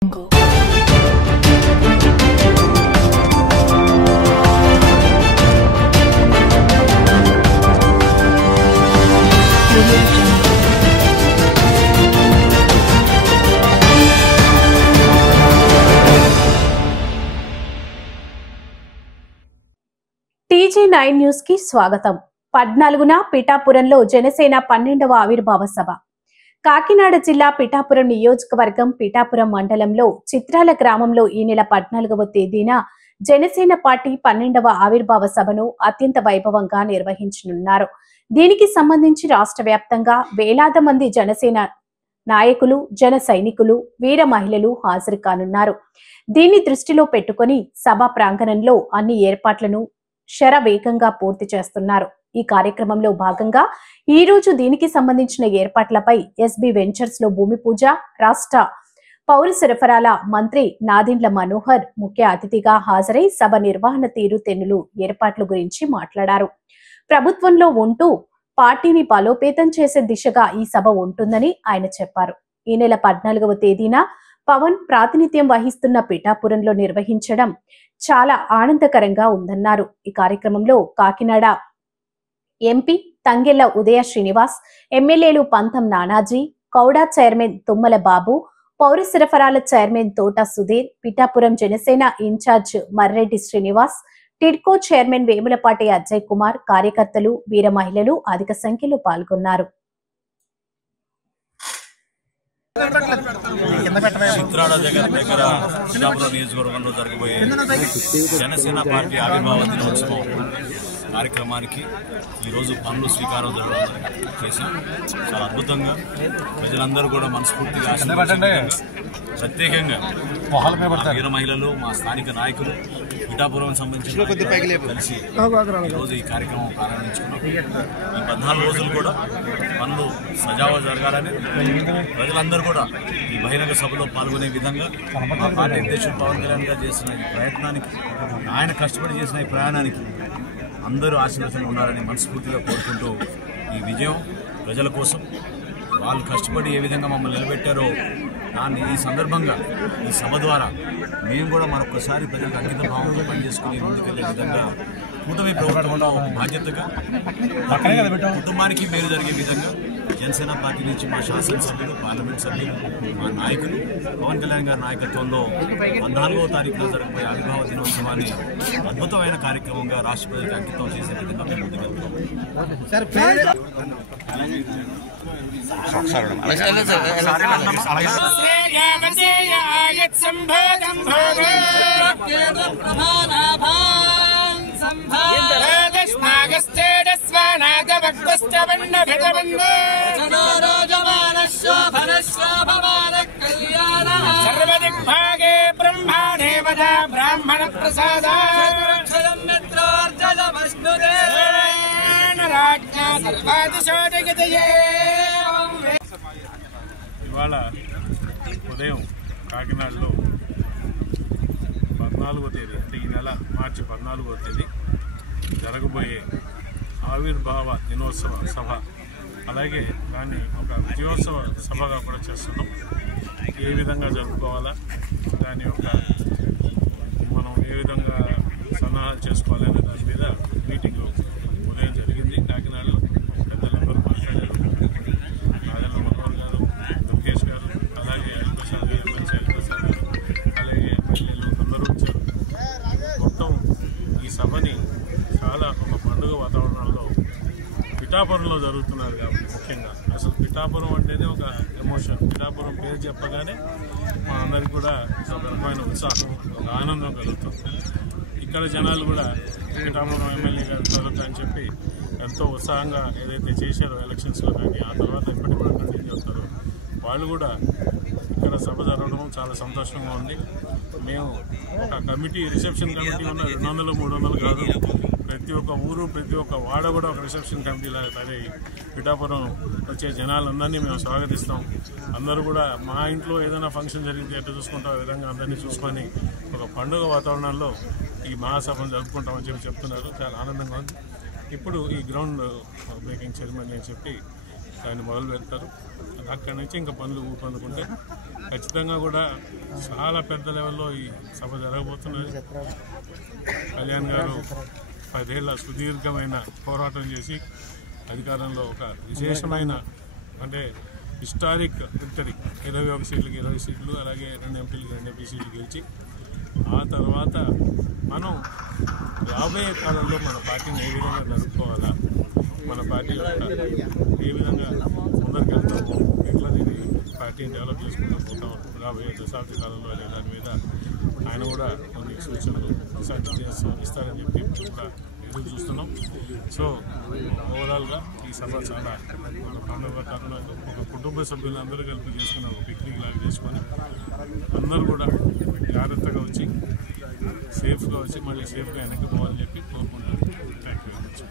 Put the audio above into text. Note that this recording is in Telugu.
TG9 న్యూస్ కి స్వాగతం. 14న పిఠాపురంలో జనసేన 12వ ఆవిర్భావ సభ. కాకినాడ జిల్లా పిఠాపురం నియోజకవర్గం పిఠాపురం మండలంలో చిత్రాల గ్రామంలో ఈ నెల 14వ తేదీన జనసేన పార్టీ 12వ ఆవిర్భావ సభను అత్యంత వైభవంగా నిర్వహించనున్నారు. దీనికి సంబంధించి రాష్ట్ర వ్యాప్తంగా వేలాది మంది జనసేన నాయకులు, జన సైనికులు, వీర మహిళలు హాజరు కానున్నారు. దీన్ని దృష్టిలో పెట్టుకుని సభా ప్రాంగణంలో అన్ని ఏర్పాట్లను శరవేగంగా పూర్తి చేస్తున్నారు. ఈ కార్యక్రమంలో భాగంగా ఈ రోజు దీనికి సంబంధించిన ఏర్పాట్లపై ఎస్బి వెంచర్స్ లో భూమి పూజ, రాష్ట్ర పౌర సరఫరాల మంత్రి నాదెండ్ల మనోహర్ ముఖ్య అతిథిగా హాజరై సభ నిర్వహణ తీరుతెన్నులు ఏర్పాట్ల గురించి మాట్లాడారు. ప్రభుత్వంలో ఉంటూ పార్టీని బలోపేతం చేసే దిశగా ఈ సభ ఉంటుందని ఆయన చెప్పారు. ఈ నెల 14వ తేదీన పవన్ ప్రాతినిధ్యం వహిస్తున్న పిఠాపురంలో నిర్వహించడం చాలా ఆనందకరంగా ఉందన్నారు. ఈ కార్యక్రమంలో కాకినాడ ఎంపీ తంగెళ్ల ఉదయ శ్రీనివాస్, ఎమ్మెల్యేలు పంతం నానాజీ, కౌడా చైర్మన్ తుమ్మల బాబు, పౌర సరఫరాల చైర్మన్ తోట సుధీర్, పిఠాపురం జనసేన ఇన్ఛార్జ్ మర్రెడ్డి శ్రీనివాస్, టిడ్కో చైర్మన్ వేములపాటి అజయ్ కుమార్, కార్యకర్తలు, వీర మహిళలు అధిక సంఖ్యలో పాల్గొన్నారు. చిత్రాల దగ్గర పిఠాపురం నియోజకవర్గంలో జరగబోయే జనసేన పార్టీ ఆవిర్భావ దినోత్సవం కార్యక్రమానికి ఈరోజు పనులు శ్రీకారం చేశాం. చాలా అద్భుతంగా ప్రజలందరూ కూడా మనస్ఫూర్తిగా ప్రత్యేకంగా వీర మహిళలు, మా స్థానిక నాయకులు, పిఠాపురం సంబంధించిన కలిసి ఈరోజు ఈ కార్యక్రమం ప్రారంభించుకున్నాం. ఈ 14 రోజులు కూడా పనులు సజావుగా జరగాలని ప్రజలందరూ కూడా ఈ బహిరంగ సభలో పాల్గొనే విధంగా మా పార్టీ అధ్యక్షుడు పవన్ కళ్యాణ్ గారు చేసిన ఈ ప్రయత్నానికి, ఆయన కష్టపడి చేసిన ఈ ప్రయాణానికి అందరూ ఆశీర్వచనలు ఉండాలని మనస్ఫూర్తిగా కోరుకుంటూ ఈ విజయం ప్రజల కోసం వాళ్ళు కష్టపడి ఏ విధంగా మమ్మల్ని నిలబెట్టారో దాన్ని ఈ సందర్భంగా ఈ సభ ద్వారా మేము కూడా మరొకసారి ప్రజలకు అంకిత భావంతో పనిచేసుకుని ముందుకెళ్లే విధంగా కూటమి ప్రభుత్వంలో ఒక బాధ్యతగా కుటుంబానికి మేలు జరిగే విధంగా జనసేన పార్టీ నుంచి మా శాసనసభ్యులు, పార్లమెంట్ సభ్యులు, మా నాయకులు పవన్ కళ్యాణ్ గారి నాయకత్వంలో 14వ తారీఖున జరగబోయే ఆవిర్భావ దినోత్సవాన్ని అద్భుతమైన కార్యక్రమంగా రాష్ట్ర ప్రజలకు అంకితం చేసే విధంగా మేము ముందుకెళ్తున్నాం. सर्वदिग्भागे ब्रह्मादेवता ब्राह्मण प्रसाद ఇవాళ ఉదయం కాకినాడలో 14వ తేదీ అంటే ఈ నెల మార్చి 14వ తేదీ జరగబోయే ఆవిర్భావ దినోత్సవ సభ, అలాగే దాన్ని ఒక విజయోత్సవ సభగా కూడా చేస్తున్నాం. ఏ విధంగా జరుపుకోవాలా, దాని యొక్క మనం ఏ విధంగా సన్నాహాలు చేసుకోవాలనే దాని మీద మీటింగ్ ఉదయం జరిగింది. కాకినాడలో పెద్దలందరూ మాట్లాడారు. నాదెండ్ల మనోహర్ గారు, దుర్గేష్ గారు, అలాగే హరిప్రసాద్ గారు, మంచి హరిప్రసాద్ గారు, అలాగే ఎమ్మెల్యేలు అందరూ వచ్చారు. మొత్తం ఈ సభని చాలా ఒక పండుగ వాతావరణంలో పిఠాపురంలో జరుగుతున్నారు కాబట్టి ముఖ్యంగా అసలు పిఠాపురం అంటేనే ఒక ఎమోషన్. పిఠాపురం పేరు చెప్పగానే మా అందరికి కూడా ఒక రకమైన ఉత్సాహం, ఒక ఆనందం కలుగుతుంది. ఇక్కడ జనాలు కూడా పిఠాపురం ఎమ్మెల్యే గారు చదువుతా అని చెప్పి ఎంతో ఉత్సాహంగా ఏదైతే చేశారో ఎలక్షన్స్లో కానీ, ఆ తర్వాత ఇప్పటికి కూడా కంటిన్యూ చేస్తారో వాళ్ళు కూడా ఇక్కడ సభ జరగడం చాలా సంతోషంగా ఉంది. మేము ఒక కమిటీ, రిసెప్షన్ కమిటీ ఉన్న 200, 300 కాదు, ప్రతి ఒక్క ఊరు, ప్రతి ఒక్క వాడ కూడా ఒక రిసెప్షన్ కమిటీలా అదే పిఠాపురం వచ్చే జనాలందరినీ మేము స్వాగతిస్తాం. అందరూ కూడా మా ఇంట్లో ఏదైనా ఫంక్షన్ జరిగితే ఎట్లా చూసుకుంటాం ఆ విధంగా అందరినీ చూసుకొని ఒక పండుగ వాతావరణంలో ఈ మహాసభను జరుపుకుంటామని చెప్పి చెప్తున్నారు. చాలా ఆనందంగా ఉంది. ఇప్పుడు ఈ గ్రౌండ్ బ్రేకింగ్ సెరమనీ అని చెప్పి దాన్ని మొదలు పెడతారు. అక్కడి నుంచి ఇంకా పనులు ఊపందుకుంటే ఖచ్చితంగా కూడా చాలా పెద్ద లెవెల్లో ఈ సభ జరగబోతున్నది. కళ్యాణ్ గారు 10 ఏళ్ల సుదీర్ఘమైన పోరాటం చేసి అధికారంలో ఒక విశేషమైన అంటే హిస్టారిక్ విక్టరీ 21 సీట్లకి 20 సీట్లు, అలాగే 2 ఎంపీలకి 2 ఎంపీ సీట్లు గెలిచి ఆ తర్వాత మనం రాబోయే కాలంలో మన పార్టీని ఏ విధంగా నడుపుకోవాలా, మన పార్టీ ఏ విధంగా ముందరికి వెళ్తాము, ఎట్లా దీన్ని పార్టీని డెవలప్ చేసుకుంటూ పోతాం రాబోయే దశాబ్ది కాలంలో అనే దాని మీద ఆయన కూడా కొన్ని సూచనలు ఇస్తారని చెప్పి కూడా ఎదురు చూస్తున్నాం. సో ఓవరాల్గా ఈ సభ చాలా మన పండుగ కాలంలో ఒక కుటుంబ సభ్యులందరూ కలిపి చేసుకున్న ఒక పిక్నిక్ లాగా చేసుకొని అందరూ కూడా జాగ్రత్తగా వచ్చి సేఫ్గా వచ్చి మళ్ళీ సేఫ్గా వెనక్కి పోవాలని చెప్పి కోరుకుంటున్నాను. Thank you very much.